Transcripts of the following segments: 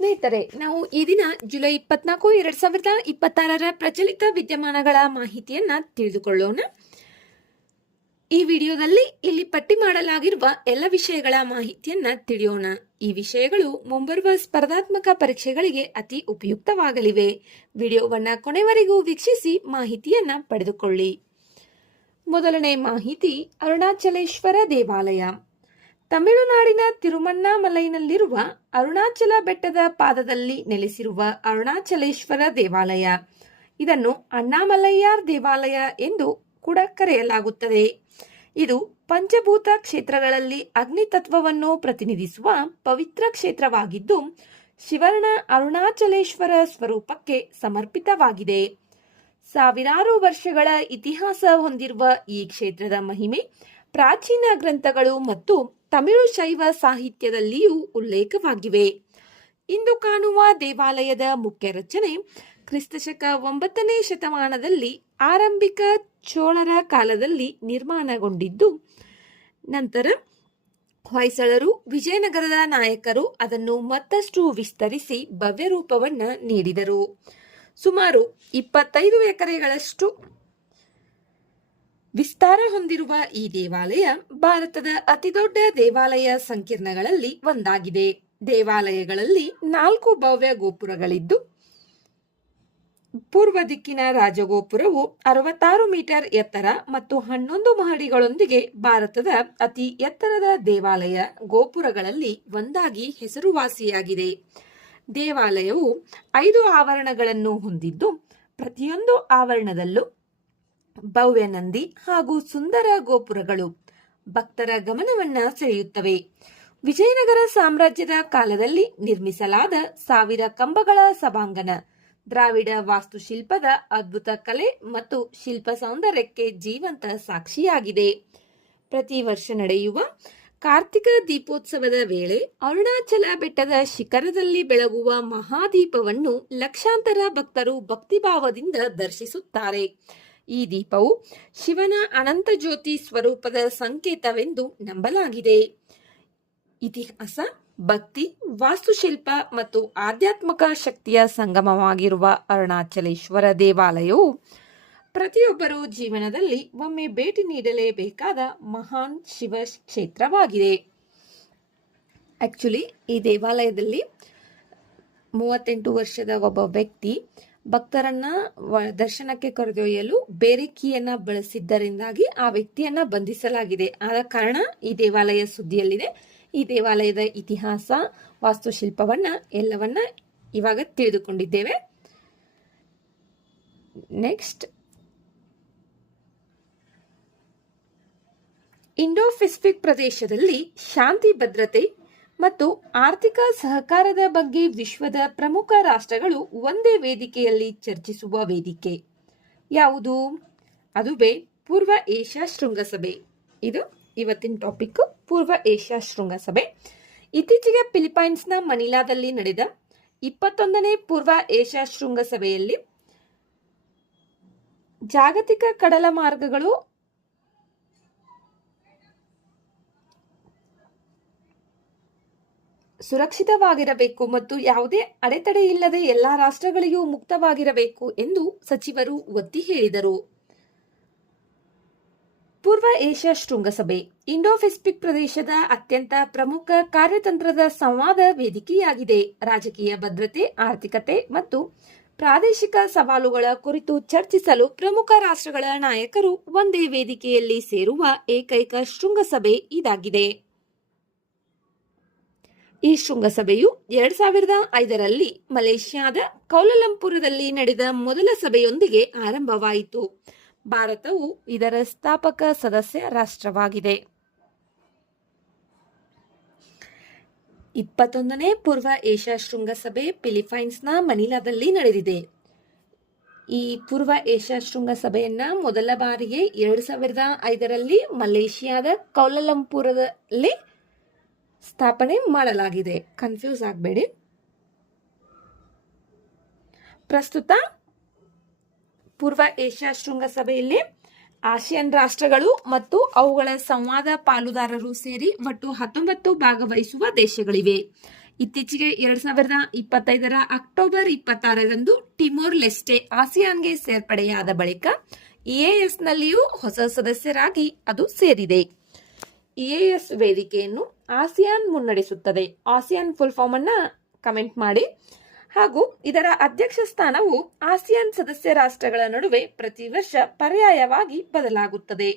ಸ್ನೇಹಿತರೆ, ನಾವು ಈ ದಿನ ಜುಲೈ 24, 2026 ಪ್ರಚಲಿತ ವಿದ್ಯಮಾನಗಳ ಮಾಹಿತಿಯನ್ನ ತಿಳಿದುಕೊಳ್ಳೋಣ. ಈ ವಿಡಿಯೋದಲ್ಲಿ ಇಲ್ಲಿ ಪಟ್ಟಿ ಮಾಡಲಾಗಿರುವ ಎಲ್ಲ ವಿಷಯಗಳ ಮಾಹಿತಿಯನ್ನ ತಿಳಿಯೋಣ. ಈ ವಿಷಯಗಳು ಮುಂಬರುವ ಸ್ಪರ್ಧಾತ್ಮಕ ಪರೀಕ್ಷೆಗಳಿಗೆ ಅತಿ ಉಪಯುಕ್ತವಾಗಲಿವೆ. ವಿಡಿಯೋವನ್ನ ಕೊನೆವರೆಗೂ ವೀಕ್ಷಿಸಿ ಮಾಹಿತಿಯನ್ನ ಪಡೆದುಕೊಳ್ಳಿ. ಮೊದಲನೇ ಮಾಹಿತಿ, ಅರುಣಾಚಲೇಶ್ವರ ದೇವಾಲಯ. ತಮಿಳುನಾಡಿನ ತಿರುಮಣ್ಣಾಮಲೈನಲ್ಲಿರುವ ಅರುಣಾಚಲ ಬೆಟ್ಟದ ಪಾದದಲ್ಲಿ ನೆಲೆಸಿರುವ ಅರುಣಾಚಲೇಶ್ವರ ದೇವಾಲಯ. ಇದನ್ನು ಅಣ್ಣಾಮಲೈಯಾರ್ ದೇವಾಲಯ ಎಂದು ಕೂಡ ಕರೆಯಲಾಗುತ್ತದೆ. ಇದು ಪಂಚಭೂತ ಕ್ಷೇತ್ರಗಳಲ್ಲಿ ಅಗ್ನಿ ತತ್ವವನ್ನು ಪ್ರತಿನಿಧಿಸುವ ಪವಿತ್ರ ಕ್ಷೇತ್ರವಾಗಿದ್ದು, ಶಿವನ ಅರುಣಾಚಲೇಶ್ವರ ಸ್ವರೂಪಕ್ಕೆ ಸಮರ್ಪಿತವಾಗಿದೆ. ಸಾವಿರಾರು ವರ್ಷಗಳ ಇತಿಹಾಸ ಹೊಂದಿರುವ ಈ ಕ್ಷೇತ್ರದ ಮಹಿಮೆ ಪ್ರಾಚೀನ ಗ್ರಂಥಗಳು ಮತ್ತು ತಮಿಳು ಶೈವ ಸಾಹಿತ್ಯದಲ್ಲಿಯೂ ಉಲ್ಲೇಖವಾಗಿವೆ. ಇಂದು ಕಾಣುವ ದೇವಾಲಯದ ಮುಖ್ಯ ರಚನೆ ಕ್ರಿಸ್ತಶಕ 9ನೇ ಶತಮಾನದಲ್ಲಿ ಆರಂಭಿಕ ಚೋಳರ ಕಾಲದಲ್ಲಿ ನಿರ್ಮಾಣಗೊಂಡಿದ್ದು, ನಂತರ ಹೊಯ್ಸಳರು, ವಿಜಯನಗರದ ನಾಯಕರು ಅದನ್ನು ಮತ್ತಷ್ಟು ವಿಸ್ತರಿಸಿ ಭವ್ಯ ರೂಪವನ್ನು ನೀಡಿದರು. ಸುಮಾರು 25 ಎಕರೆಗಳಷ್ಟು ವಿಸ್ತಾರ ಹೊಂದಿರುವ ಈ ದೇವಾಲಯ ಭಾರತದ ಅತಿದೊಡ್ಡ ದೇವಾಲಯ ಸಂಕೀರ್ಣಗಳಲ್ಲಿ ಒಂದಾಗಿದೆ. ದೇವಾಲಯಗಳಲ್ಲಿ 4 ಭವ್ಯ ಗೋಪುರಗಳಿದ್ದು, ಪೂರ್ವ ದಿಕ್ಕಿನ ರಾಜಗೋಪುರವು 66 ಮೀಟರ್ ಎತ್ತರ ಮತ್ತು 11 ಮಹಡಿಗಳೊಂದಿಗೆ ಭಾರತದ ಅತಿ ಎತ್ತರದ ದೇವಾಲಯ ಗೋಪುರಗಳಲ್ಲಿ ಒಂದಾಗಿ ಹೆಸರುವಾಸಿಯಾಗಿದೆ. ದೇವಾಲಯವು 5 ಆವರಣಗಳನ್ನು ಹೊಂದಿದ್ದು, ಪ್ರತಿಯೊಂದು ಆವರಣದಲ್ಲೂ ಭವ್ಯ ನಂದಿ ಹಾಗೂ ಸುಂದರ ಗೋಪುರಗಳು ಭಕ್ತರ ಗಮನವನ್ನ ಸೆಳೆಯುತ್ತವೆ. ವಿಜಯನಗರ ಸಾಮ್ರಾಜ್ಯದ ಕಾಲದಲ್ಲಿ ನಿರ್ಮಿಸಲಾದ 1000 ಕಂಬಗಳ ಸಭಾಂಗಣ ದ್ರಾವಿಡ ವಾಸ್ತುಶಿಲ್ಪದ ಅದ್ಭುತ ಕಲೆ ಮತ್ತು ಶಿಲ್ಪ ಸೌಂದರ್ಯಕ್ಕೆ ಜೀವಂತ ಸಾಕ್ಷಿಯಾಗಿದೆ. ಪ್ರತಿ ವರ್ಷ ನಡೆಯುವ ಕಾರ್ತಿಕ ದೀಪೋತ್ಸವದ ವೇಳೆ ಅರುಣಾಚಲ ಬೆಟ್ಟದ ಶಿಖರದಲ್ಲಿ ಬೆಳಗುವ ಮಹಾದೀಪವನ್ನು ಲಕ್ಷಾಂತರ ಭಕ್ತರು ಭಕ್ತಿಭಾವದಿಂದ ದರ್ಶಿಸುತ್ತಾರೆ. ಈ ದೀಪವು ಶಿವನ ಅನಂತ ಜ್ಯೋತಿ ಸ್ವರೂಪದ ಸಂಕೇತವೆಂದು ನಂಬಲಾಗಿದೆ. ಇತಿಹಾಸ, ಭಕ್ತಿ, ವಾಸ್ತುಶಿಲ್ಪ ಮತ್ತು ಆಧ್ಯಾತ್ಮಿಕ ಶಕ್ತಿಯ ಸಂಗಮವಾಗಿರುವ ಅರುಣಾಚಲೇಶ್ವರ ದೇವಾಲಯವು ಪ್ರತಿಯೊಬ್ಬರೂ ಜೀವನದಲ್ಲಿ ಒಮ್ಮೆ ಭೇಟಿ ನೀಡಲೇಬೇಕಾದ ಮಹಾನ್ ಶಿವ ಕ್ಷೇತ್ರವಾಗಿದೆ. ಆಕ್ಚುಲಿ ಈ ದೇವಾಲಯದಲ್ಲಿ 38 ವರ್ಷದ ಒಬ್ಬ ವ್ಯಕ್ತಿ ಭಕ್ತರನ್ನ ದರ್ಶನಕ್ಕೆ ಕರೆದೊಯ್ಯಲು ಬೇರೆಕಿಯನ್ನ ಬಳಸಿದ್ದರಿಂದಾಗಿ ಆ ವ್ಯಕ್ತಿಯನ್ನ ಬಂಧಿಸಲಾಗಿದೆ. ಆದ ಕಾರಣ ಈ ದೇವಾಲಯ ಸುದ್ದಿಯಲ್ಲಿದೆ. ಈ ದೇವಾಲಯದ ಇತಿಹಾಸ, ವಾಸ್ತುಶಿಲ್ಪವನ್ನ ಎಲ್ಲವನ್ನ ಇವಾಗ ತಿಳಿದುಕೊಂಡಿದ್ದೇವೆ. ನೆಕ್ಸ್ಟ್, ಇಂಡೋ ಪೆಸಿಫಿಕ್ ಪ್ರದೇಶದಲ್ಲಿ ಶಾಂತಿ, ಭದ್ರತೆ ಮತ್ತು ಆರ್ಥಿಕ ಸಹಕಾರದ ಬಗ್ಗೆ ವಿಶ್ವದ ಪ್ರಮುಖ ರಾಷ್ಟ್ರಗಳು ಒಂದೇ ವೇದಿಕೆಯಲ್ಲಿ ಚರ್ಚಿಸುವ ವೇದಿಕೆ ಯಾವುದು? ಅದುವೇ ಪೂರ್ವ ಏಷ್ಯಾ ಶೃಂಗಸಭೆ. ಇದು ಇವತ್ತಿನ ಟಾಪಿಕ್, ಪೂರ್ವ ಏಷ್ಯಾ ಶೃಂಗಸಭೆ. ಇತ್ತೀಚೆಗೆ ಫಿಲಿಪೈನ್ಸ್ನ ಮನಿಲಾದಲ್ಲಿ ನಡೆದ 21ನೇ ಪೂರ್ವ ಏಷ್ಯಾ ಶೃಂಗಸಭೆಯಲ್ಲಿ ಜಾಗತಿಕ ಕಡಲ ಮಾರ್ಗಗಳು ಸುರಕ್ಷಿತವಾಗಿರಬೇಕು ಮತ್ತು ಯಾವುದೇ ಅಡೆತಡೆ ಇಲ್ಲದೆ ಎಲ್ಲಾ ರಾಷ್ಟ್ರಗಳಿಗೂ ಮುಕ್ತವಾಗಿರಬೇಕು ಎಂದು ಸಚಿವರು ಒತ್ತಿ ಹೇಳಿದರು. ಪೂರ್ವ ಏಷ್ಯಾ ಶೃಂಗಸಭೆ ಇಂಡೋ ಪೆಸಿಫಿಕ್ ಪ್ರದೇಶದ ಅತ್ಯಂತ ಪ್ರಮುಖ ಕಾರ್ಯತಂತ್ರದ ಸಂವಾದ ವೇದಿಕೆಯಾಗಿದೆ. ರಾಜಕೀಯ ಭದ್ರತೆ, ಆರ್ಥಿಕತೆ ಮತ್ತು ಪ್ರಾದೇಶಿಕ ಸವಾಲುಗಳ ಕುರಿತು ಚರ್ಚಿಸಲು ಪ್ರಮುಖ ರಾಷ್ಟ್ರಗಳ ನಾಯಕರು ಒಂದೇ ವೇದಿಕೆಯಲ್ಲಿ ಸೇರುವ ಏಕೈಕ ಶೃಂಗಸಭೆ ಇದಾಗಿದೆ. ಈ ಶೃಂಗಸಭೆಯು 2005ರಲ್ಲಿ ಮಲೇಷ್ಯಾದ ಕೌಲಾಲಂಪುರದಲ್ಲಿ ನಡೆದ ಮೊದಲ ಸಭೆಯೊಂದಿಗೆ ಆರಂಭವಾಯಿತು. ಭಾರತವು ಇದರ ಸ್ಥಾಪಕ ಸದಸ್ಯ ರಾಷ್ಟ್ರವಾಗಿದೆ. 21ನೇ ಪೂರ್ವ ಏಷ್ಯಾ ಶೃಂಗಸಭೆ ಫಿಲಿಪೈನ್ಸ್ನ ಮನಿಲಾದಲ್ಲಿ ನಡೆದಿದೆ. ಈ ಪೂರ್ವ ಏಷ್ಯಾ ಶೃಂಗಸಭೆಯನ್ನ ಮೊದಲ ಬಾರಿಗೆ 2005ರಲ್ಲಿ ಮಲೇಷ್ಯಾದ ಕೌಲಾಲಂಪುರದಲ್ಲಿ ಸ್ಥಾಪನೆ ಮಾಡಲಾಗಿದೆ. ಕನ್ಫ್ಯೂಸ್ ಆಗಬೇಡಿ. ಪ್ರಸ್ತುತ ಪೂರ್ವ ಏಷ್ಯಾ ಶೃಂಗಸಭೆಯಲ್ಲಿ ಆಸಿಯಾನ್ ರಾಷ್ಟ್ರಗಳು ಮತ್ತು ಅವುಗಳ ಸಂವಾದ ಪಾಲುದಾರರು ಸೇರಿ ಒಟ್ಟು 19 ಭಾಗವಹಿಸುವ ದೇಶಗಳಿವೆ. ಇತ್ತೀಚೆಗೆ 2025 ಅಕ್ಟೋಬರ್ 26ರಂದು ಟಿಮೋರ್ ಲೆಸ್ಟೆ ಆಸಿಯಾನ್ಗೆ ಸೇರ್ಪಡೆಯಾದ ಬಳಿಕ ಇಎಎಸ್ನಲ್ಲಿಯೂ ಹೊಸ ಸದಸ್ಯರಾಗಿ ಅದು ಸೇರಿದೆ. ಇಎಎಸ್ ವೇದಿಕೆಯನ್ನು ಆಸಿಯಾನ್ ಮುನ್ನಡೆಸುತ್ತದೆ. ಆಸಿಯಾನ್ ಫುಲ್ ಫಾರ್ಮ್ ಅನ್ನ ಕಮೆಂಟ್ ಮಾಡಿ. ಹಾಗೂ ಇದರ ಅಧ್ಯಕ್ಷ ಸ್ಥಾನವು ಆಸಿಯಾನ್ ಸದಸ್ಯ ರಾಷ್ಟ್ರಗಳ ನಡುವೆ ಪ್ರತಿ ವರ್ಷ ಪರ್ಯಾಯವಾಗಿ ಬದಲಾಗುತ್ತದೆ.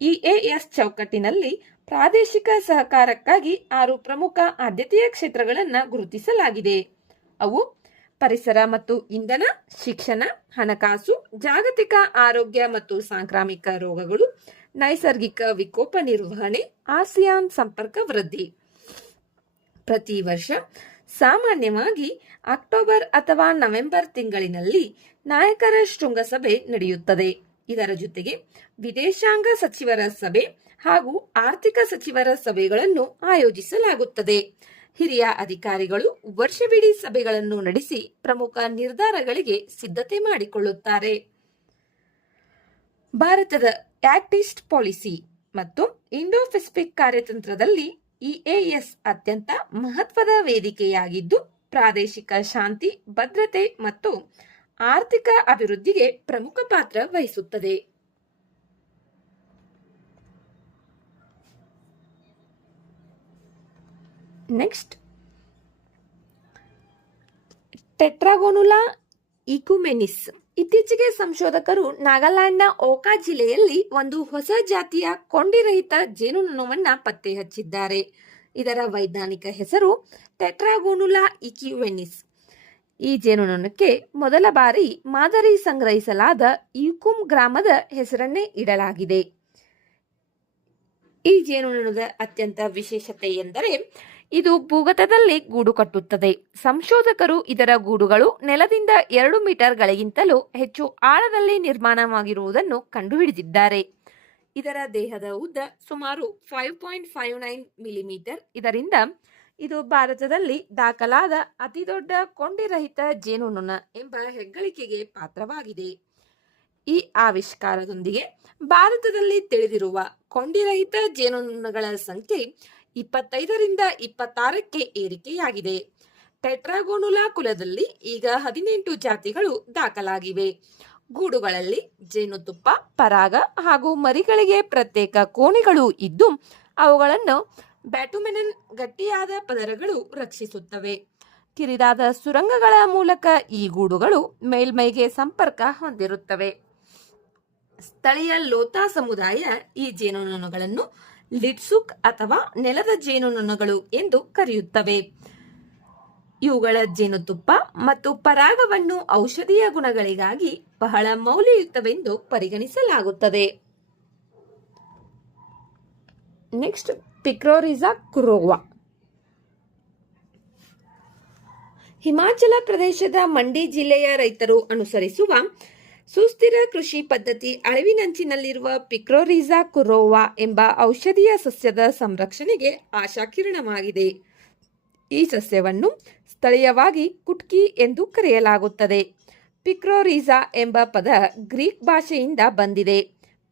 ಇಎಎಸ್ ಚೌಕಟ್ಟಿನಲ್ಲಿ ಪ್ರಾದೇಶಿಕ ಸಹಕಾರಕ್ಕಾಗಿ 6 ಪ್ರಮುಖ ಆದ್ಯತೆಯ ಕ್ಷೇತ್ರಗಳನ್ನು ಗುರುತಿಸಲಾಗಿದೆ. ಅವು ಪರಿಸರ ಮತ್ತು ಇಂಧನ, ಶಿಕ್ಷಣ, ಹಣಕಾಸು, ಜಾಗತಿಕ ಆರೋಗ್ಯ ಮತ್ತು ಸಾಂಕ್ರಾಮಿಕ ರೋಗಗಳು, ನೈಸರ್ಗಿಕ ವಿಕೋಪ ನಿರ್ವಹಣೆ, ಆಸಿಯಾನ್ ಸಂಪರ್ಕ ವೃದ್ಧಿ. ಪ್ರತಿ ವರ್ಷ ಸಾಮಾನ್ಯವಾಗಿ ಅಕ್ಟೋಬರ್ ಅಥವಾ ನವೆಂಬರ್ ತಿಂಗಳಿನಲ್ಲಿ ನಾಯಕರ ಶೃಂಗಸಭೆ ನಡೆಯುತ್ತದೆ. ಇದರ ಜೊತೆಗೆ ವಿದೇಶಾಂಗ ಸಚಿವರ ಸಭೆ ಹಾಗೂ ಆರ್ಥಿಕ ಸಚಿವರ ಸಭೆಗಳನ್ನು ಆಯೋಜಿಸಲಾಗುತ್ತದೆ. ಹಿರಿಯ ಅಧಿಕಾರಿಗಳು ವರ್ಷವಿಡೀ ಸಭೆಗಳನ್ನು ನಡೆಸಿ ಪ್ರಮುಖ ನಿರ್ಧಾರಗಳಿಗೆ ಸಿದ್ಧತೆ ಮಾಡಿಕೊಳ್ಳುತ್ತಾರೆ. ಭಾರತದ ಆಕ್ಟ್ ಈಸ್ಟ್ ಪಾಲಿಸಿ ಮತ್ತು ಇಂಡೋ ಪೆಸಿಫಿಕ್ ಕಾರ್ಯತಂತ್ರದಲ್ಲಿ ಇಎಎಸ್ ಅತ್ಯಂತ ಮಹತ್ವದ ವೇದಿಕೆಯಾಗಿದ್ದು, ಪ್ರಾದೇಶಿಕ ಶಾಂತಿ, ಭದ್ರತೆ ಮತ್ತು ಆರ್ಥಿಕ ಅಭಿವೃದ್ಧಿಗೆ ಪ್ರಮುಖ ಪಾತ್ರ ವಹಿಸುತ್ತದೆ. ನೆಕ್ಸ್ಟ್, ಟೆಟ್ರಾಗೋನುಲಾ ಇಕ್ಯುಮೆನಿಸ್. ಇತ್ತೀಚೆಗೆ ಸಂಶೋಧಕರು ನಾಗಾಲ್ಯಾಂಡ್ನ ಓಕಾ ಜಿಲ್ಲೆಯಲ್ಲಿ ಒಂದು ಹೊಸ ಜಾತಿಯ ಕೊಂಡಿರಹಿತ ಜೇನುನೊಣವನ್ನು ಪತ್ತೆ ಹಚ್ಚಿದ್ದಾರೆ. ಇದರ ವೈಜ್ಞಾನಿಕ ಹೆಸರು ಟೆಟ್ರಾಗೋನುಲಾ ಇಕ್ಯುಮೆನಿಸ್. ಈ ಜೇನುನೊಣಕ್ಕೆ ಮೊದಲ ಬಾರಿ ಮಾದರಿ ಸಂಗ್ರಹಿಸಲಾದ ಯುಕುಮ್ ಗ್ರಾಮದ ಹೆಸರನ್ನೇ ಇಡಲಾಗಿದೆ. ಈ ಜೇನುನೊಣದ ಅತ್ಯಂತ ವಿಶೇಷತೆ ಎಂದರೆ ಇದು ಭೂಗತದಲ್ಲಿ ಗೂಡು ಕಟ್ಟುತ್ತದೆ. ಸಂಶೋಧಕರು ಇದರ ಗೂಡುಗಳು ನೆಲದಿಂದ 2 ಮೀಟರ್ಗಳಿಗಿಂತಲೂ ಹೆಚ್ಚು ಆಳದಲ್ಲಿ ನಿರ್ಮಾಣವಾಗಿರುವುದನ್ನು ಕಂಡುಹಿಡಿದಿದ್ದಾರೆ. ಇದರ ದೇಹದ ಉದ್ದ ಸುಮಾರು 5.59 ಮಿಲಿಮೀಟರ್. ಇದರಿಂದ ಇದು ಭಾರತದಲ್ಲಿ ದಾಖಲಾದ ಅತಿದೊಡ್ಡ ಕೊಂಡಿರಹಿತ ಜೇನುನೊಣ ಎಂಬ ಹೆಗ್ಗಳಿಕೆಗೆ ಪಾತ್ರವಾಗಿದೆ. ಈ ಆವಿಷ್ಕಾರದೊಂದಿಗೆ ಭಾರತದಲ್ಲಿ ತಿಳಿದಿರುವ ಕೊಂಡಿರಹಿತ ಜೇನುನೊಣಗಳ ಸಂಖ್ಯೆ 25ರಿಂದ 26ಕ್ಕೆ ಏರಿಕೆಯಾಗಿದೆ. ಟೆಟ್ರಾಗೋನುಲಾ ಕುಲದಲ್ಲಿ ಈಗ 18 ಜಾತಿಗಳು ದಾಖಲಾಗಿವೆ. ಗೂಡುಗಳಲ್ಲಿ ಜೇನುತುಪ್ಪ, ಪರಾಗ ಹಾಗೂ ಮರಿಗಳಿಗೆ ಪ್ರತ್ಯೇಕ ಕೋಣೆಗಳು ಇದ್ದು ಅವುಗಳನ್ನು ಬ್ಯಾಟುಮೆನನ್ ಗಟ್ಟಿಯಾದ ಪದರಗಳು ರಕ್ಷಿಸುತ್ತವೆ. ಕಿರಿದಾದ ಸುರಂಗಗಳ ಮೂಲಕ ಈ ಗೂಡುಗಳು ಮೇಲ್ಮೈಗೆ ಸಂಪರ್ಕ ಹೊಂದಿರುತ್ತವೆ. ಸ್ಥಳೀಯ ಲೋತಾ ಸಮುದಾಯ ಈ ಜೇನುನೊಣಗಳನ್ನು ಲಿಟ್ಸುಕ್ ಅಥವಾ ನೆಲದ ಜೇನುನೊಣಗಳು ಎಂದು ಕರೆಯುತ್ತವೆ. ಇವುಗಳ ಜೇನುತುಪ್ಪ ಮತ್ತು ಪರಾಗವನ್ನು ಔಷಧೀಯ ಗುಣಗಳಿಗಾಗಿ ಬಹಳ ಮೌಲ್ಯಯುತವೆಂದು ಪರಿಗಣಿಸಲಾಗುತ್ತದೆ. ನೆಕ್ಸ್ಟ್, ಪಿಕ್ರೋರಿಜಾ ಕುರೋವಾ. ಹಿಮಾಚಲ ಪ್ರದೇಶದ ಮಂಡಿ ಜಿಲ್ಲೆಯ ರೈತರು ಅನುಸರಿಸುವ ಸುಸ್ಥಿರ ಕೃಷಿ ಪದ್ಧತಿ ಅಳಿವಿನಂಚಿನಲ್ಲಿರುವ ಪಿಕ್ರೋರಿಜಾ ಕುರೋವಾ ಎಂಬ ಔಷಧೀಯ ಸಸ್ಯದ ಸಂರಕ್ಷಣೆಗೆ ಆಶಾಕಿರಣವಾಗಿದೆ. ಈ ಸಸ್ಯವನ್ನು ಸ್ಥಳೀಯವಾಗಿ ಕುಟ್ಕಿ ಎಂದು ಕರೆಯಲಾಗುತ್ತದೆ. ಪಿಕ್ರೋರಿಜಾ ಎಂಬ ಪದ ಗ್ರೀಕ್ ಭಾಷೆಯಿಂದ ಬಂದಿದೆ.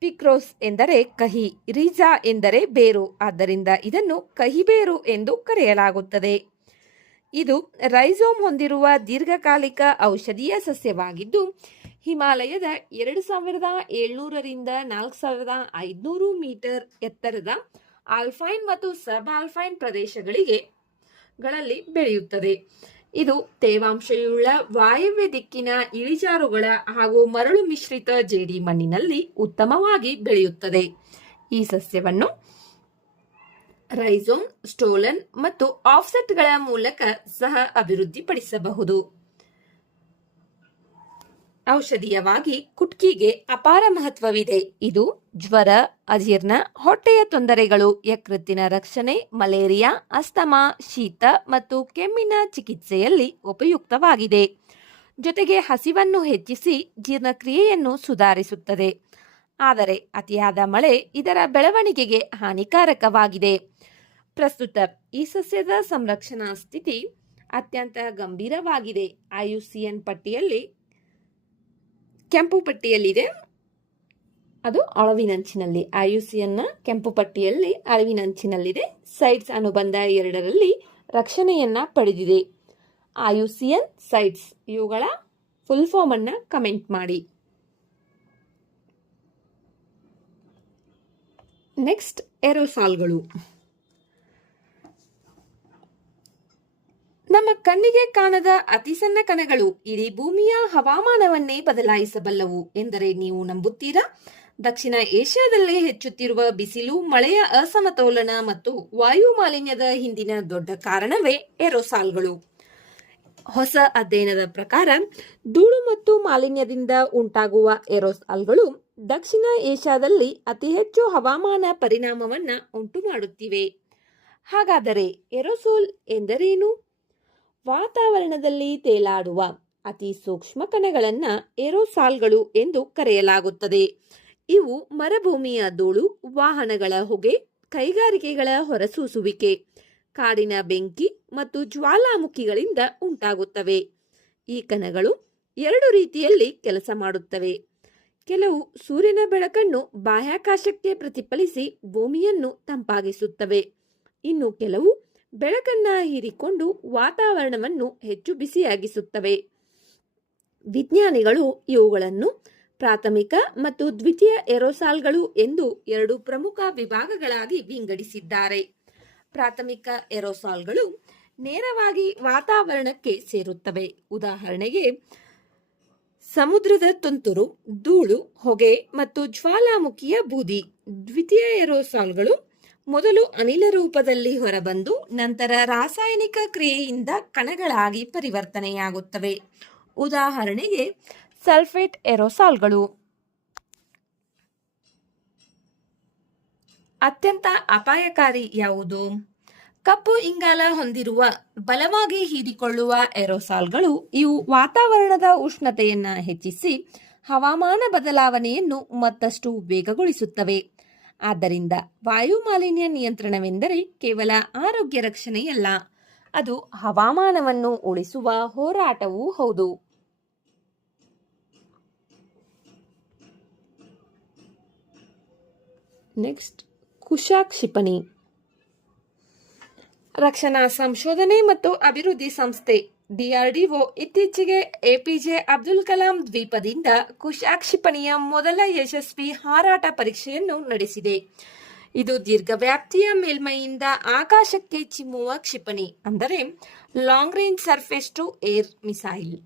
ಪಿಕ್ರೋಸ್ ಎಂದರೆ ಕಹಿ, ರಿಜಾ ಎಂದರೆ ಬೇರು, ಆದ್ದರಿಂದ ಇದನ್ನು ಕಹಿಬೇರು ಎಂದು ಕರೆಯಲಾಗುತ್ತದೆ. ಇದು ರೈಜೋಮ್ ಹೊಂದಿರುವ ದೀರ್ಘಕಾಲಿಕ ಔಷಧೀಯ ಸಸ್ಯವಾಗಿದ್ದು ಹಿಮಾಲಯದ 2700ರಿಂದ 4500 ಮೀಟರ್ ಎತ್ತರದ ಆಲ್ಪೈನ್ ಮತ್ತು ಸಬ್ ಆಲ್ಪೈನ್ ಪ್ರದೇಶಗಳಲ್ಲಿ ಬೆಳೆಯುತ್ತದೆ. ಇದು ತೇವಾಂಶಯುಳ್ಳ ವಾಯವ್ಯ ದಿಕ್ಕಿನ ಇಳಿಜಾರುಗಳ ಹಾಗೂ ಮರಳು ಮಿಶ್ರಿತ ಜೇಡಿ ಮಣ್ಣಿನಲ್ಲಿ ಉತ್ತಮವಾಗಿ ಬೆಳೆಯುತ್ತದೆ. ಈ ಸಸ್ಯವನ್ನು ರೈಜೋಮ್, ಸ್ಟೋಲನ್ ಮತ್ತು ಆಫ್ಸೆಟ್ಗಳ ಮೂಲಕ ಸಹ ಅಭಿವೃದ್ಧಿಪಡಿಸಬಹುದು. ಔಷಧೀಯವಾಗಿ ಕುಟ್ಕಿಗೆ ಅಪಾರ ಮಹತ್ವವಿದೆ. ಇದು ಜ್ವರ, ಅಜೀರ್ಣ, ಹೊಟ್ಟೆಯ ತೊಂದರೆಗಳು, ಯಕೃತ್ತಿನ ರಕ್ಷಣೆ, ಮಲೇರಿಯಾ, ಅಸ್ತಮಾ, ಶೀತ ಮತ್ತು ಕೆಮ್ಮಿನ ಚಿಕಿತ್ಸೆಯಲ್ಲಿ ಉಪಯುಕ್ತವಾಗಿದೆ. ಜೊತೆಗೆ ಹಸಿವನ್ನು ಹೆಚ್ಚಿಸಿ ಜೀರ್ಣಕ್ರಿಯೆಯನ್ನು ಸುಧಾರಿಸುತ್ತದೆ. ಆದರೆ ಅತಿಯಾದ ಮಳೆ ಇದರ ಬೆಳವಣಿಗೆಗೆ ಹಾನಿಕಾರಕವಾಗಿದೆ. ಪ್ರಸ್ತುತ ಈ ಸಸ್ಯದ ಸಂರಕ್ಷಣಾ ಸ್ಥಿತಿ ಅತ್ಯಂತ ಗಂಭೀರವಾಗಿದೆ. IUCN ಪಟ್ಟಿಯಲ್ಲಿ ಕೆಂಪು ಪಟ್ಟಿಯಲ್ಲಿದೆ, ಅದು ಅಳವಿನಂಚಿನಲ್ಲಿ. IUCN ಕೆಂಪು ಪಟ್ಟಿಯಲ್ಲಿ ಅಳವಿನಂಚಿನಲ್ಲಿದೆ. ಸೈಟ್ಸ್ ಅನುಬಂಧ 2ರಲ್ಲಿ ರಕ್ಷಣೆಯನ್ನ ಪಡೆದಿದೆ. IUCN ಸೈಟ್ಸ್ ಇವುಗಳ ಫುಲ್ ಫಾರ್ಮ್ ಅನ್ನ ಕಮೆಂಟ್ ಮಾಡಿ. ನೆಕ್ಸ್ಟ್, ಏರೋಸಾಲ್ಗಳು. ನಮ್ಮ ಕಣ್ಣಿಗೆ ಕಾಣದ ಅತಿ ಸಣ್ಣ ಕಣಗಳು ಇಡೀ ಭೂಮಿಯ ಹವಾಮಾನವನ್ನೇ ಬದಲಾಯಿಸಬಲ್ಲವು ಎಂದರೆ ನೀವು ನಂಬುತ್ತೀರಾ? ದಕ್ಷಿಣ ಏಷ್ಯಾದಲ್ಲಿ ಹೆಚ್ಚುತ್ತಿರುವ ಬಿಸಿಲು, ಮಳೆಯ ಅಸಮತೋಲನ ಮತ್ತು ವಾಯು ಮಾಲಿನ್ಯದ ಹಿಂದಿನ ದೊಡ್ಡ ಕಾರಣವೇ ಏರೋಸಾಲ್ಗಳು. ಹೊಸ ಅಧ್ಯಯನದ ಪ್ರಕಾರ ಧೂಳು ಮತ್ತು ಮಾಲಿನ್ಯದಿಂದ ಉಂಟಾಗುವ ಏರೋಸಾಲ್ಗಳು ದಕ್ಷಿಣ ಏಷ್ಯಾದಲ್ಲಿ ಅತಿ ಹೆಚ್ಚು ಹವಾಮಾನ ಪರಿಣಾಮವನ್ನ ಉಂಟು ಮಾಡುತ್ತಿವೆ. ಹಾಗಾದರೆ ಏರೋಸೋಲ್ ಎಂದರೇನು? ವಾತಾವರಣದಲ್ಲಿ ತೇಲಾಡುವ ಅತಿ ಸೂಕ್ಷ್ಮ ಕಣಗಳನ್ನ ಏರೋಸಾಲ್ಗಳು ಎಂದು ಕರೆಯಲಾಗುತ್ತದೆ. ಇವು ಮರುಭೂಮಿಯ ಧೂಳು, ವಾಹನಗಳ ಹೊಗೆ, ಕೈಗಾರಿಕೆಗಳ ಹೊರಸೂಸುವಿಕೆ, ಕಾಡಿನ ಬೆಂಕಿ ಮತ್ತು ಜ್ವಾಲಾಮುಖಿಗಳಿಂದ ಉಂಟಾಗುತ್ತವೆ. ಈ ಕಣಗಳು ಎರಡು ರೀತಿಯಲ್ಲಿ ಕೆಲಸ ಮಾಡುತ್ತವೆ. ಕೆಲವು ಸೂರ್ಯನ ಬೆಳಕನ್ನು ಬಾಹ್ಯಾಕಾಶಕ್ಕೆ ಪ್ರತಿಫಲಿಸಿ ಭೂಮಿಯನ್ನು ತಂಪಾಗಿಸುತ್ತವೆ. ಇನ್ನು ಕೆಲವು ಬೆಳಕನ್ನ ಹೀರಿಕೊಂಡು ವಾತಾವರಣವನ್ನು ಹೆಚ್ಚು ಬಿಸಿಯಾಗಿಸುತ್ತವೆ. ವಿಜ್ಞಾನಿಗಳು ಇವುಗಳನ್ನು ಪ್ರಾಥಮಿಕ ಮತ್ತು ದ್ವಿತೀಯ ಏರೋಸಾಲ್ಗಳು ಎಂದು ಎರಡು ಪ್ರಮುಖ ವಿಭಾಗಗಳಾಗಿ ವಿಂಗಡಿಸಿದ್ದಾರೆ. ಪ್ರಾಥಮಿಕ ಏರೋಸಾಲ್ಗಳು ನೇರವಾಗಿ ವಾತಾವರಣಕ್ಕೆ ಸೇರುತ್ತವೆ. ಉದಾಹರಣೆಗೆ ಸಮುದ್ರದ ತುಂತುರು, ಧೂಳು, ಹೊಗೆ ಮತ್ತು ಜ್ವಾಲಾಮುಖಿಯ ಬೂದಿ. ದ್ವಿತೀಯ ಏರೋಸಾಲ್ಗಳು ಮೊದಲು ಅನಿಲ ರೂಪದಲ್ಲಿ ಹೊರಬಂದು ನಂತರ ರಾಸಾಯನಿಕ ಕ್ರಿಯೆಯಿಂದ ಕಣಗಳಾಗಿ ಪರಿವರ್ತನೆಯಾಗುತ್ತವೆ. ಉದಾಹರಣೆಗೆ ಸಲ್ಫೇಟ್ ಏರೋಸಾಲ್ಗಳು. ಅತ್ಯಂತ ಅಪಾಯಕಾರಿ ಯಾವುದು? ಕಪ್ಪು ಇಂಗಾಲ ಹೊಂದಿರುವ ಬಲವಾಗಿ ಹೀರಿಕೊಳ್ಳುವ ಏರೋಸಾಲ್ಗಳು. ಇವು ವಾತಾವರಣದ ಉಷ್ಣತೆಯನ್ನ ಹೆಚ್ಚಿಸಿ ಹವಾಮಾನ ಬದಲಾವಣೆಯನ್ನು ಮತ್ತಷ್ಟು ವೇಗಗೊಳಿಸುತ್ತವೆ. ಆದ್ದರಿಂದ ವಾಯು ಮಾಲಿನ್ಯ ನಿಯಂತ್ರಣವೆಂದರೆ ಕೇವಲ ಆರೋಗ್ಯ ರಕ್ಷಣೆಯಲ್ಲ, ಅದು ಹವಾಮಾನವನ್ನು ಉಳಿಸುವ ಹೋರಾಟವೂ ಹೌದು. ನೆಕ್ಸ್ಟ್, ಕುಶಾ ಕ್ಷಿಪಣಿ. ರಕ್ಷಣಾ ಸಂಶೋಧನೆ ಮತ್ತು ಅಭಿವೃದ್ಧಿ ಸಂಸ್ಥೆ DRDO ಇತ್ತೀಚೆಗೆ APJ ಅಬ್ದುಲ್ ಕಲಾಂ ದ್ವೀಪದಿಂದ ಕುಶಾ ಕ್ಷಿಪಣಿಯ ಮೊದಲ ಯಶಸ್ವಿ ಹಾರಾಟ ಪರೀಕ್ಷೆಯನ್ನು ನಡೆಸಿದೆ. ಇದು ದೀರ್ಘವ್ಯಾಪ್ತಿಯ ಮೇಲ್ಮೈಯಿಂದ ಆಕಾಶಕ್ಕೆ ಚಿಮ್ಮುವ ಕ್ಷಿಪಣಿ, ಅಂದರೆ long range surface to air missile.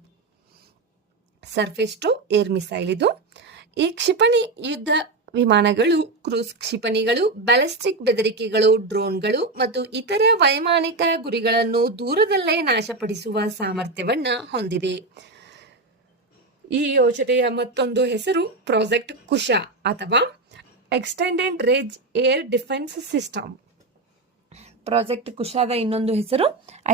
ಇದು ಈ ಕ್ಷಿಪಣಿ ಯುದ್ಧ ವಿಮಾನಗಳು, ಕ್ರೂಸ್ ಕ್ಷಿಪಣಿಗಳು, ಬ್ಯಾಲಿಸ್ಟಿಕ್ ಬೆದರಿಕೆಗಳು, ಡ್ರೋನ್ಗಳು ಮತ್ತು ಇತರ ವೈಮಾನಿಕ ಗುರಿಗಳನ್ನು ದೂರದಲ್ಲೇ ನಾಶಪಡಿಸುವ ಸಾಮರ್ಥ್ಯವನ್ನ ಹೊಂದಿದೆ. ಈ ಯೋಜನೆಯ ಮತ್ತೊಂದು ಹೆಸರು ಪ್ರಾಜೆಕ್ಟ್ ಕುಶಾ ಅಥವಾ extended range air defence system. Project ಕುಶಾದ ಇನ್ನೊಂದು ಹೆಸರು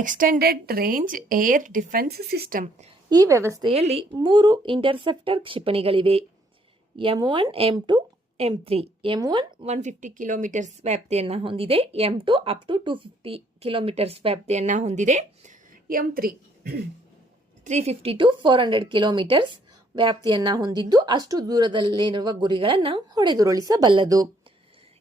extended range air defence system. ಈ ವ್ಯವಸ್ಥೆಯಲ್ಲಿ 3 interceptor ಕ್ಷಿಪಣಿಗಳಿವೆ. M1, M2, M3. M1 150 kilometres ವ್ಯಾಪ್ತಿಯನ್ನು ಹೊಂದಿದೆ. M2 ಅಪ್ ಟು 250 ಕಿಲೋಮೀಟರ್ಸ್ ವ್ಯಾಪ್ತಿಯನ್ನು ಹೊಂದಿದೆ. M3 350 to 400 ಕಿಲೋಮೀಟರ್ಸ್ ವ್ಯಾಪ್ತಿಯನ್ನು ಹೊಂದಿದ್ದು ಅಷ್ಟು ದೂರದಲ್ಲಿರುವ ಗುರಿಗಳನ್ನು ಹೊಡೆದುರುಳಿಸಬಲ್ಲದು.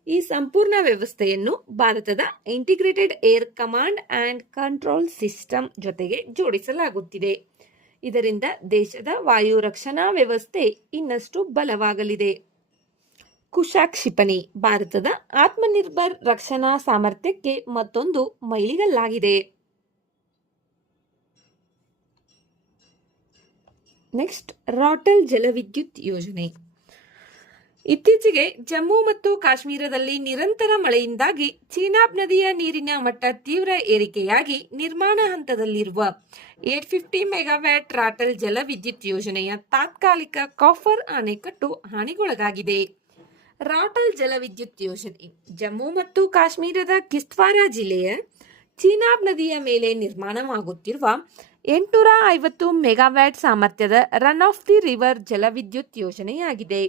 ಈ ಸಂಪೂರ್ಣ ವ್ಯವಸ್ಥೆಯನ್ನು ಭಾರತದ integrated air command and control system ಜೊತೆಗೆ ಜೋಡಿಸಲಾಗುತ್ತಿದೆ. ಇದರಿಂದ ದೇಶದ ವಾಯು ರಕ್ಷಣಾ ವ್ಯವಸ್ಥೆ ಇನ್ನಷ್ಟು ಬಲವಾಗಲಿದೆ. ಕುಶಾ ಕ್ಷಿಪಣಿ ಭಾರತದ ಆತ್ಮನಿರ್ಭರ್ ರಕ್ಷಣಾ ಸಾಮರ್ಥ್ಯಕ್ಕೆ ಮತ್ತೊಂದು ಮೈಲಿಗಲ್ಲಾಗಿದೆ. ನೆಕ್ಸ್ಟ್, ರಾಟಲ್ ಜಲವಿದ್ಯುತ್ ಯೋಜನೆ. ಇತ್ತೀಚೆಗೆ ಜಮ್ಮು ಮತ್ತು ಕಾಶ್ಮೀರದಲ್ಲಿ ನಿರಂತರ ಮಳೆಯಿಂದಾಗಿ ಚೀನಾಬ್ ನದಿಯ ನೀರಿನ ಮಟ್ಟ ತೀವ್ರ ಏರಿಕೆಯಾಗಿ ನಿರ್ಮಾಣ ಹಂತದಲ್ಲಿರುವ 850 ಮೆಗಾವ್ಯಾಟ್ ರಾಟಲ್ ಜಲವಿದ್ಯುತ್ ಯೋಜನೆಯ ತಾತ್ಕಾಲಿಕ ಕಾಫರ್ ಅಣೆಕಟ್ಟು ಹಾನಿಗೊಳಗಾಗಿದೆ. ರಾಟಲ್ ಜಲವಿದ್ಯುತ್ ಯೋಜನೆ ಜಮ್ಮು ಮತ್ತು ಕಾಶ್ಮೀರದ ಕಿಶ್ತ್ವಾರ ಜಿಲ್ಲೆಯ ಚೀನಾಬ್ ನದಿಯ ಮೇಲೆ ನಿರ್ಮಾಣವಾಗುತ್ತಿರುವ 850 ಮೆಗಾವ್ಯಾಟ್ ಸಾಮರ್ಥ್ಯದ ರನ್ ಆಫ್ ದಿ ರಿವರ್ ಜಲವಿದ್ಯುತ್ ಯೋಜನೆಯಾಗಿದೆ.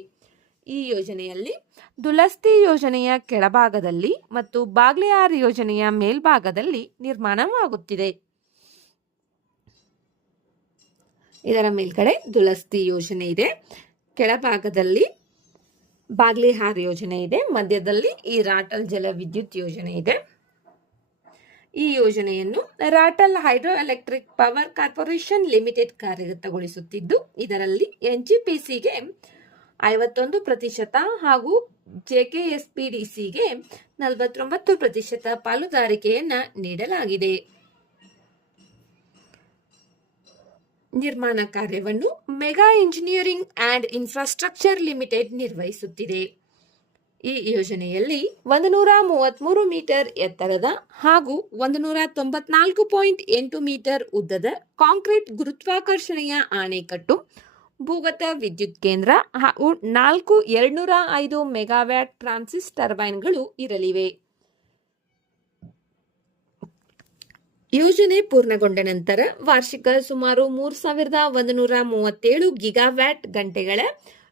ಈ ಯೋಜನೆಯಲ್ಲಿ ದುಲಸ್ತಿ ಯೋಜನೆಯ ಕೆಳಭಾಗದಲ್ಲಿ ಮತ್ತು ಬಾಗ್ಲೆಹಾರ್ ಯೋಜನೆಯ ಮೇಲ್ಭಾಗದಲ್ಲಿ ನಿರ್ಮಾಣವಾಗುತ್ತಿದೆ. ಇದರ ಮೇಲ್ಗಡೆ ದುಲಸ್ತಿ ಯೋಜನೆ ಇದೆ, ಕೆಳಭಾಗದಲ್ಲಿ ಬಾಗ್ಲೆಹಾರ್ ಯೋಜನೆ ಇದೆ, ಮಧ್ಯದಲ್ಲಿ ಈ ರಾಟಲ್ ಜಲವಿದ್ಯುತ್ ಯೋಜನೆ ಇದೆ. ಈ ಯೋಜನೆಯನ್ನು Ratle hydro electric power corporation limited ಕಾರ್ಯಗತಗೊಳಿಸುತ್ತಿದ್ದು, ಇದರಲ್ಲಿ ಎನ್ಜಿಪಿಸಿಗೆ 51% ಹಾಗೂ ಜೆಕೆಎಸ್ಪಿಡಿಸಿಗೆ 49% ಪಾಲುದಾರಿಕೆಯನ್ನ ನೀಡಲಾಗಿದೆ. ನಿರ್ಮಾಣ ಕಾರ್ಯವನ್ನು mega engineering and infrastructure limited ನಿರ್ವಹಿಸುತ್ತಿದೆ. ಈ ಯೋಜನೆಯಲ್ಲಿ 133 ಮೀಟರ್ ಎತ್ತರದ ಹಾಗೂ 194.8 ಮೀಟರ್ ಉದ್ದದ ಕಾಂಕ್ರೀಟ್ ಗುರುತ್ವಾಕರ್ಷಣೆಯ ಆಣೆಕಟ್ಟು, ಭೂಗತ ವಿದ್ಯುತ್ ಕೇಂದ್ರ ಹಾಗೂ 4 205 ಮೆಗಾವ್ಯಾಟ್ ಟ್ರಾನ್ಸಿಸ್ ಟರ್ಬೈನ್ಗಳು ಇರಲಿವೆ. ಯೋಜನೆ ಪೂರ್ಣಗೊಂಡ ನಂತರ ವಾರ್ಷಿಕ ಸುಮಾರು 3137 ಗಿಗಾವ್ಯಾಟ್ ಗಂಟೆಗಳ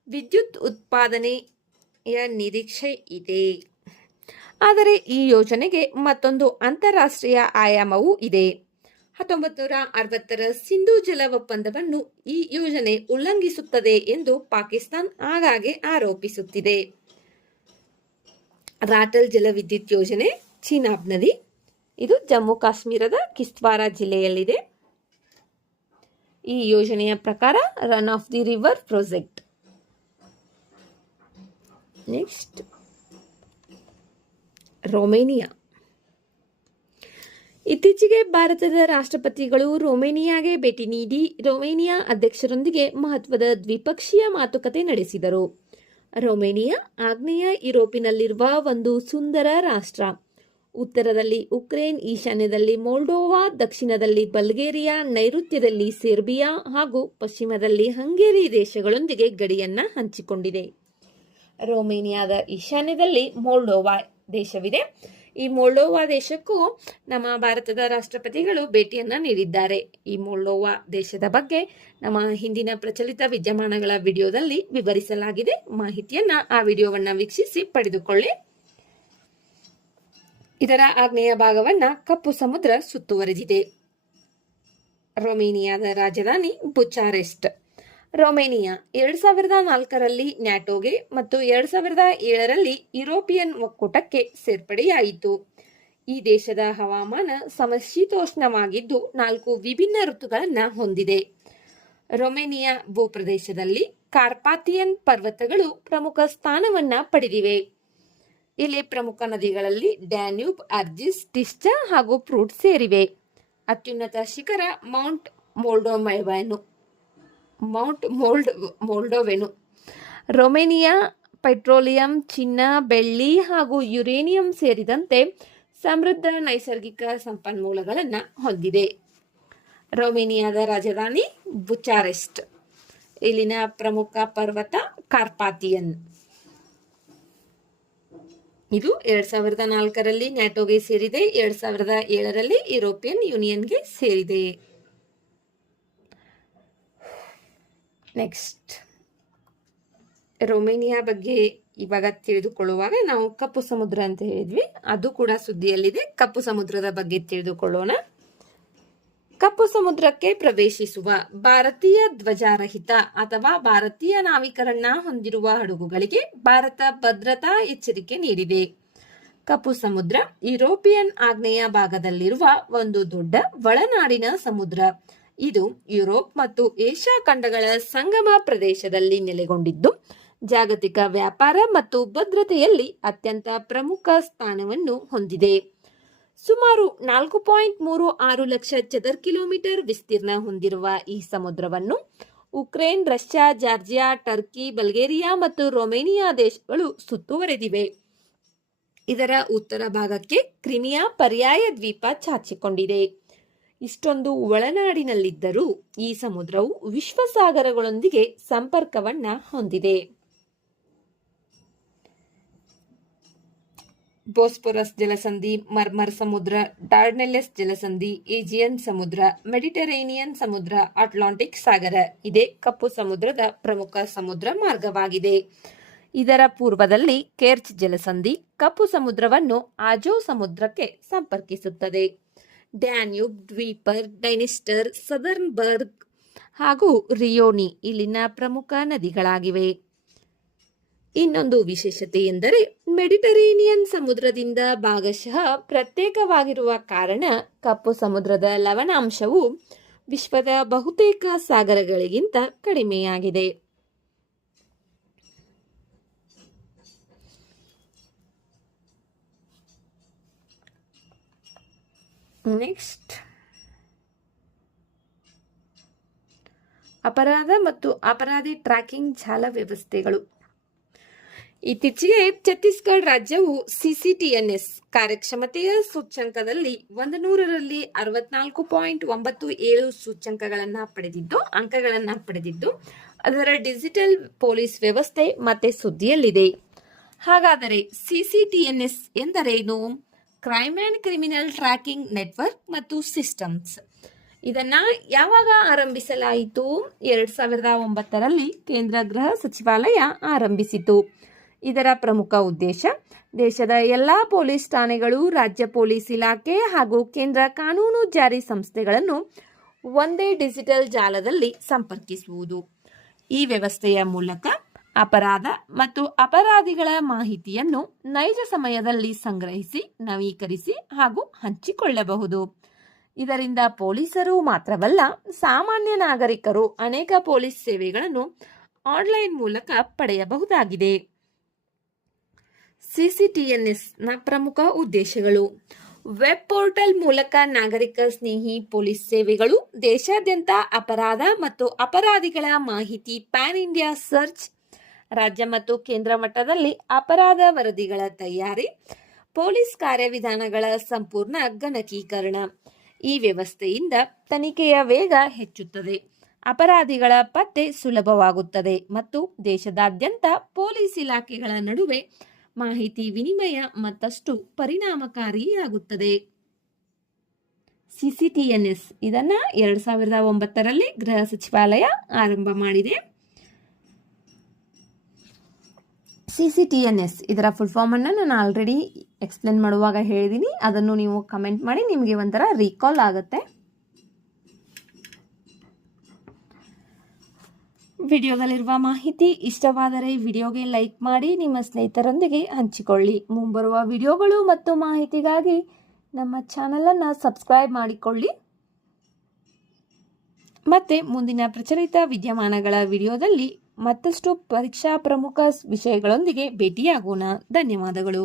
ವಿದ್ಯುತ್ ಉತ್ಪಾದನೆಯ ನಿರೀಕ್ಷೆ ಇದೆ. ಆದರೆ ಈ ಯೋಜನೆಗೆ ಮತ್ತೊಂದು ಅಂತಾರಾಷ್ಟ್ರೀಯ ಆಯಾಮವೂ ಇದೆ. 1960ರ ಸಿಂಧೂ ಜಲ ಒಪ್ಪಂದವನ್ನು ಈ ಯೋಜನೆ ಉಲ್ಲಂಘಿಸುತ್ತದೆ ಎಂದು ಪಾಕಿಸ್ತಾನ ಆಗಾಗ್ಗೆ ಆರೋಪಿಸುತ್ತಿದೆ. ರಾಟಲ್ ಜಲವಿದ್ಯುತ್ ಯೋಜನೆ ಚೀನಾಬ್ ನದಿ, ಇದು ಜಮ್ಮು ಕಾಶ್ಮೀರದ ಕಿಶ್ತ್ವಾರ ಜಿಲ್ಲೆಯಲ್ಲಿದೆ. ಈ ಯೋಜನೆಯ ಪ್ರಕಾರ run of the river project. Next, Romania. ಇತ್ತೀಚೆಗೆ ಭಾರತದ ರಾಷ್ಟ್ರಪತಿಗಳು ರೊಮೇನಿಯಾಗೆ ಭೇಟಿ ನೀಡಿ ರೊಮೇನಿಯಾ ಅಧ್ಯಕ್ಷರೊಂದಿಗೆ ಮಹತ್ವದ ದ್ವಿಪಕ್ಷೀಯ ಮಾತುಕತೆ ನಡೆಸಿದರು. ರೊಮೇನಿಯಾ ಆಗ್ನೇಯ ಯುರೋಪಿನಲ್ಲಿರುವ ಒಂದು ಸುಂದರ ರಾಷ್ಟ್ರ. ಉತ್ತರದಲ್ಲಿ ಉಕ್ರೇನ್, ಈಶಾನ್ಯದಲ್ಲಿ ಮೊಲ್ಡೋವಾ, ದಕ್ಷಿಣದಲ್ಲಿ ಬಲ್ಗೇರಿಯಾ, ನೈಋತ್ಯದಲ್ಲಿ ಸೆರ್ಬಿಯಾ ಹಾಗೂ ಪಶ್ಚಿಮದಲ್ಲಿ ಹಂಗೇರಿ ದೇಶಗಳೊಂದಿಗೆ ಗಡಿಯನ್ನ ಹಂಚಿಕೊಂಡಿದೆ. ರೊಮೇನಿಯಾದ ಈಶಾನ್ಯದಲ್ಲಿ ಮೊಲ್ಡೋವಾ ದೇಶವಿದೆ. ಈ ಮೊಲ್ಡೋವಾ ದೇಶಕ್ಕೂ ನಮ್ಮ ಭಾರತದ ರಾಷ್ಟ್ರಪತಿಗಳು ಭೇಟಿಯನ್ನ ನೀಡಿದ್ದಾರೆ. ಈ ಮೊಲ್ಡೋವಾ ದೇಶದ ಬಗ್ಗೆ ನಮ್ಮ ಹಿಂದಿನ ಪ್ರಚಲಿತ ವಿದ್ಯಮಾನಗಳ ವಿಡಿಯೋದಲ್ಲಿ ವಿವರಿಸಲಾಗಿದೆ. ಮಾಹಿತಿಯನ್ನ ಆ ವಿಡಿಯೋವನ್ನ ವೀಕ್ಷಿಸಿ ಪಡೆದುಕೊಳ್ಳಿ. ಇದರ ಆಗ್ನೇಯ ಭಾಗವನ್ನ ಕಪ್ಪು ಸಮುದ್ರ ಸುತ್ತುವರೆದಿದೆ. ರೊಮೇನಿಯಾದ ರಾಜಧಾನಿ ಬುಚಾರೆಸ್ಟ್. ರೊಮೇನಿಯಾ 2004ರಲ್ಲಿ ನ್ಯಾಟೋಗೆ ಮತ್ತು 2007ರಲ್ಲಿ ಯುರೋಪಿಯನ್ ಒಕ್ಕೂಟಕ್ಕೆ ಸೇರ್ಪಡೆಯಾಯಿತು. ಈ ದೇಶದ ಹವಾಮಾನ ಸಮಶೀತೋಷ್ಣವಾಗಿದ್ದು 4 ವಿಭಿನ್ನ ಋತುಗಳನ್ನು ಹೊಂದಿದೆ. ರೊಮೇನಿಯಾ ಭೂಪ್ರದೇಶದಲ್ಲಿ ಕಾರ್ಪಾಥಿಯನ್ ಪರ್ವತಗಳು ಪ್ರಮುಖ ಸ್ಥಾನವನ್ನ ಪಡೆದಿವೆ. ಇಲ್ಲಿ ಪ್ರಮುಖ ನದಿಗಳಲ್ಲಿ ಡ್ಯಾನ್ಯೂಬ್, ಅರ್ಜಿಸ್, ಟಿಸ್ಟಾ ಹಾಗೂ ಪ್ರೂಟ್ ಸೇರಿವೆ. ಅತ್ಯುನ್ನತ ಶಿಖರ ಮೌಂಟ್ ಮೊಲ್ಡೋವೆನು. ರೊಮೇನಿಯಾ ಪೆಟ್ರೋಲಿಯಂ, ಚಿನ್ನ, ಬೆಳ್ಳಿ ಹಾಗೂ ಯುರೇನಿಯಂ ಸೇರಿದಂತೆ ಸಮೃದ್ಧ ನೈಸರ್ಗಿಕ ಸಂಪನ್ಮೂಲಗಳನ್ನು ಹೊಂದಿದೆ. ರೊಮೇನಿಯಾದ ರಾಜಧಾನಿ ಬುಚಾರೆಸ್ಟ್. ಇಲ್ಲಿನ ಪ್ರಮುಖ ಪರ್ವತ ಕಾರ್ಪಾಥಿಯನ್. ಇದು 2004ರಲ್ಲಿ ನ್ಯಾಟೋಗೆ ಸೇರಿದೆ, 2007ರಲ್ಲಿ ಯುರೋಪಿಯನ್ ಯೂನಿಯನ್ಗೆ ಸೇರಿದೆ. ನೆಕ್ಸ್ಟ್, ರೊಮೇನಿಯಾ ಬಗ್ಗೆ ಇವಾಗ ತಿಳಿದುಕೊಳ್ಳುವಾಗ ನಾವು ಕಪ್ಪು ಸಮುದ್ರ ಅಂತ ಹೇಳಿದ್ವಿ, ಅದು ಕೂಡ ಸುದ್ದಿಯಲ್ಲಿದೆ. ಕಪ್ಪು ಸಮುದ್ರದ ಬಗ್ಗೆ ತಿಳಿದುಕೊಳ್ಳೋಣ. ಕಪ್ಪು ಸಮುದ್ರಕ್ಕೆ ಪ್ರವೇಶಿಸುವ ಭಾರತೀಯ ಧ್ವಜಾರಹಿತ ಅಥವಾ ಭಾರತೀಯ ನಾವಿಕರನ್ನ ಹೊಂದಿರುವ ಹಡಗುಗಳಿಗೆ ಭಾರತ ಭದ್ರತಾ ಎಚ್ಚರಿಕೆ ನೀಡಿದೆ. ಕಪ್ಪು ಸಮುದ್ರ ಯುರೋಪಿಯನ್ ಆಗ್ನೇಯ ಭಾಗದಲ್ಲಿರುವ ಒಂದು ದೊಡ್ಡ ಒಳನಾಡಿನ ಸಮುದ್ರ. ಇದು ಯುರೋಪ್ ಮತ್ತು ಏಷ್ಯಾ ಖಂಡಗಳ ಸಂಗಮ ಪ್ರದೇಶದಲ್ಲಿ ನೆಲೆಗೊಂಡಿದ್ದು ಜಾಗತಿಕ ವ್ಯಾಪಾರ ಮತ್ತು ಭದ್ರತೆಯಲ್ಲಿ ಅತ್ಯಂತ ಪ್ರಮುಖ ಸ್ಥಾನವನ್ನು ಹೊಂದಿದೆ. ಸುಮಾರು 4.36 ಲಕ್ಷ ಚದರ ಕಿಲೋಮೀಟರ್ ವಿಸ್ತೀರ್ಣ ಹೊಂದಿರುವ ಈ ಸಮುದ್ರವನ್ನು Ukraine, Russia, Georgia, Turkey, Bulgaria ಮತ್ತು ರೊಮೇನಿಯಾ ದೇಶಗಳು ಸುತ್ತುವರೆದಿವೆ. ಇದರ ಉತ್ತರ ಭಾಗಕ್ಕೆ ಕ್ರಿಮಿಯಾ ಪರ್ಯಾಯ ದ್ವೀಪ ಚಾಚಿಕೊಂಡಿದೆ. ಇಷ್ಟೊಂದು ಒಳನಾಡಿನಲ್ಲಿದ್ದರೂ ಈ ಸಮುದ್ರವು ವಿಶ್ವಸಾಗರಗಳೊಂದಿಗೆ ಸಂಪರ್ಕವನ್ನ ಹೊಂದಿದೆ. ಬೋಸ್ಪೊರಸ್ ಜಲಸಂಧಿ, ಮರ್ಮರ್ ಸಮುದ್ರ, ಡಾರ್ಡನೆಲ್ಲೆಸ್ ಜಲಸಂಧಿ, ಏಜಿಯನ್ ಸಮುದ್ರ, ಮೆಡಿಟರೇನಿಯನ್ ಸಮುದ್ರ, ಅಟ್ಲಾಂಟಿಕ್ ಸಾಗರ ಇದೇ ಕಪ್ಪು ಸಮುದ್ರದ ಪ್ರಮುಖ ಸಮುದ್ರ ಮಾರ್ಗವಾಗಿದೆ. ಇದರ ಪೂರ್ವದಲ್ಲಿ ಕೆರ್ಚ್ ಜಲಸಂಧಿ ಕಪ್ಪು ಸಮುದ್ರವನ್ನು ಆಜೋ ಸಮುದ್ರಕ್ಕೆ ಸಂಪರ್ಕಿಸುತ್ತದೆ. ಡ್ಯಾನ್ಯೂಬ್, ಡ್ವೀಪರ್, ಡೈನಿಸ್ಟರ್, ಸದರ್ನ್ ಬರ್ಗ್ ಹಾಗೂ ರಿಯೋನಿ ಇಲ್ಲಿನ ಪ್ರಮುಖ ನದಿಗಳಾಗಿವೆ. ಇನ್ನೊಂದು ವಿಶೇಷತೆ ಎಂದರೆ ಮೆಡಿಟರೇನಿಯನ್ ಸಮುದ್ರದಿಂದ ಭಾಗಶಃ ಪ್ರತ್ಯೇಕವಾಗಿರುವ ಕಾರಣ ಕಪ್ಪು ಸಮುದ್ರದ ಲವಣಾಂಶವು ವಿಶ್ವದ ಬಹುತೇಕ ಸಾಗರಗಳಿಗಿಂತ ಕಡಿಮೆಯಾಗಿದೆ. ನೆಕ್ಸ್ಟ್, ಅಪರಾಧ ಮತ್ತು ಅಪರಾಧಿ ಟ್ರ್ಯಾಕಿಂಗ್ ಜಾಲ ವ್ಯವಸ್ಥೆಗಳು. ಇತ್ತೀಚೆಗೆ ಛತ್ತೀಸ್ಗಢ ರಾಜ್ಯವು CCTNS ಕಾರ್ಯಕ್ಷಮತೆಯ ಸೂಚ್ಯಂಕದಲ್ಲಿ 100ರಲ್ಲಿ 64.97 ಅಂಕಗಳನ್ನು ಪಡೆದಿದ್ದು ಅದರ ಡಿಜಿಟಲ್ ಪೊಲೀಸ್ ವ್ಯವಸ್ಥೆ ಮತ್ತೆ ಸುದ್ದಿಯಲ್ಲಿದೆ. ಹಾಗಾದರೆ CCTNS ಎಂದರೇನು? Crime and criminal tracking network ಮತ್ತು ಸಿಸ್ಟಮ್ಸ್. ಇದನ್ನ ಯಾವಾಗ ಆರಂಭಿಸಲಾಯಿತು? 2009ರಲ್ಲಿ ಕೇಂದ್ರ ಗೃಹ ಸಚಿವಾಲಯ ಆರಂಭಿಸಿತು. ಇದರ ಪ್ರಮುಖ ಉದ್ದೇಶ ದೇಶದ ಎಲ್ಲ ಪೊಲೀಸ್ ಠಾಣೆಗಳು, ರಾಜ್ಯ ಪೊಲೀಸ್ ಇಲಾಖೆ ಹಾಗೂ ಕೇಂದ್ರ ಕಾನೂನು ಜಾರಿ ಸಂಸ್ಥೆಗಳನ್ನು ಒಂದೇ ಡಿಜಿಟಲ್ ಜಾಲದಲ್ಲಿ ಸಂಪರ್ಕಿಸುವುದು. ಈ ವ್ಯವಸ್ಥೆಯ ಮೂಲಕ ಅಪರಾಧ ಮತ್ತು ಅಪರಾಧಿಗಳ ಮಾಹಿತಿಯನ್ನು ನೈಜ ಸಮಯದಲ್ಲಿ ಸಂಗ್ರಹಿಸಿ, ನವೀಕರಿಸಿ ಹಾಗೂ ಹಂಚಿಕೊಳ್ಳಬಹುದು. ಇದರಿಂದ ಪೊಲೀಸರು ಮಾತ್ರವಲ್ಲ, ಸಾಮಾನ್ಯ ನಾಗರಿಕರು ಅನೇಕ ಪೊಲೀಸ್ ಸೇವೆಗಳನ್ನು ಆನ್ಲೈನ್ ಮೂಲಕ ಪಡೆಯಬಹುದಾಗಿದೆ. CCTNSನ ಪ್ರಮುಖ ಉದ್ದೇಶಗಳು: ವೆಬ್ ಪೋರ್ಟಲ್ ಮೂಲಕ ನಾಗರಿಕ ಸ್ನೇಹಿ ಪೊಲೀಸ್ ಸೇವೆಗಳು, ದೇಶಾದ್ಯಂತ ಅಪರಾಧ ಮತ್ತು ಅಪರಾಧಿಗಳ ಮಾಹಿತಿ ಪ್ಯಾನ್ ಇಂಡಿಯಾ ಸರ್ಚ್, ರಾಜ್ಯ ಮತ್ತು ಕೇಂದ್ರ ಮಟ್ಟದಲ್ಲಿ ಅಪರಾಧ ವರದಿಗಳ ತಯಾರಿ, ಪೊಲೀಸ್ ಕಾರ್ಯವಿಧಾನಗಳ ಸಂಪೂರ್ಣ ಗಣಕೀಕರಣ. ಈ ವ್ಯವಸ್ಥೆಯಿಂದ ತನಿಖೆಯ ವೇಗ ಹೆಚ್ಚುತ್ತದೆ, ಅಪರಾಧಿಗಳ ಪತ್ತೆ ಸುಲಭವಾಗುತ್ತದೆ ಮತ್ತು ದೇಶದಾದ್ಯಂತ ಪೊಲೀಸ್ ಇಲಾಖೆಗಳ ನಡುವೆ ಮಾಹಿತಿ ವಿನಿಮಯ ಮತ್ತಷ್ಟು ಪರಿಣಾಮಕಾರಿಯಾಗುತ್ತದೆ. CCTNS ಇದನ್ನು 2009ರಲ್ಲಿ ಗೃಹ ಸಚಿವಾಲಯ ಆರಂಭ ಮಾಡಿದೆ. CCTNS ಇದರ ಫುಲ್ ಫಾರ್ಮ್ ಅನ್ನು ನಾನು ಆಲ್ರೆಡಿ ಎಕ್ಸ್ಪ್ಲೇನ್ ಮಾಡುವಾಗ ಹೇಳಿದ್ದೀನಿ. ಅದನ್ನು ನೀವು ಕಮೆಂಟ್ ಮಾಡಿ, ನಿಮಗೆ ಒಂಥರ ರೀಕಾಲ್ ಆಗುತ್ತೆ. ವಿಡಿಯೋದಲ್ಲಿರುವ ಮಾಹಿತಿ ಇಷ್ಟವಾದರೆ ವಿಡಿಯೋಗೆ ಲೈಕ್ ಮಾಡಿ, ನಿಮ್ಮ ಸ್ನೇಹಿತರೊಂದಿಗೆ ಹಂಚಿಕೊಳ್ಳಿ. ಮುಂಬರುವ ವಿಡಿಯೋಗಳು ಮತ್ತು ಮಾಹಿತಿಗಾಗಿ ನಮ್ಮ ಚಾನಲನ್ನು ಸಬ್ಸ್ಕ್ರೈಬ್ ಮಾಡಿಕೊಳ್ಳಿ. ಮತ್ತೆ ಮುಂದಿನ ಪ್ರಚಲಿತ ವಿದ್ಯಮಾನಗಳ ವಿಡಿಯೋದಲ್ಲಿ ಮತ್ತಷ್ಟು ಪರೀಕ್ಷಾ ಪ್ರಮುಖ ವಿಷಯಗಳೊಂದಿಗೆ ಭೇಟಿಯಾಗೋಣ. ಧನ್ಯವಾದಗಳು.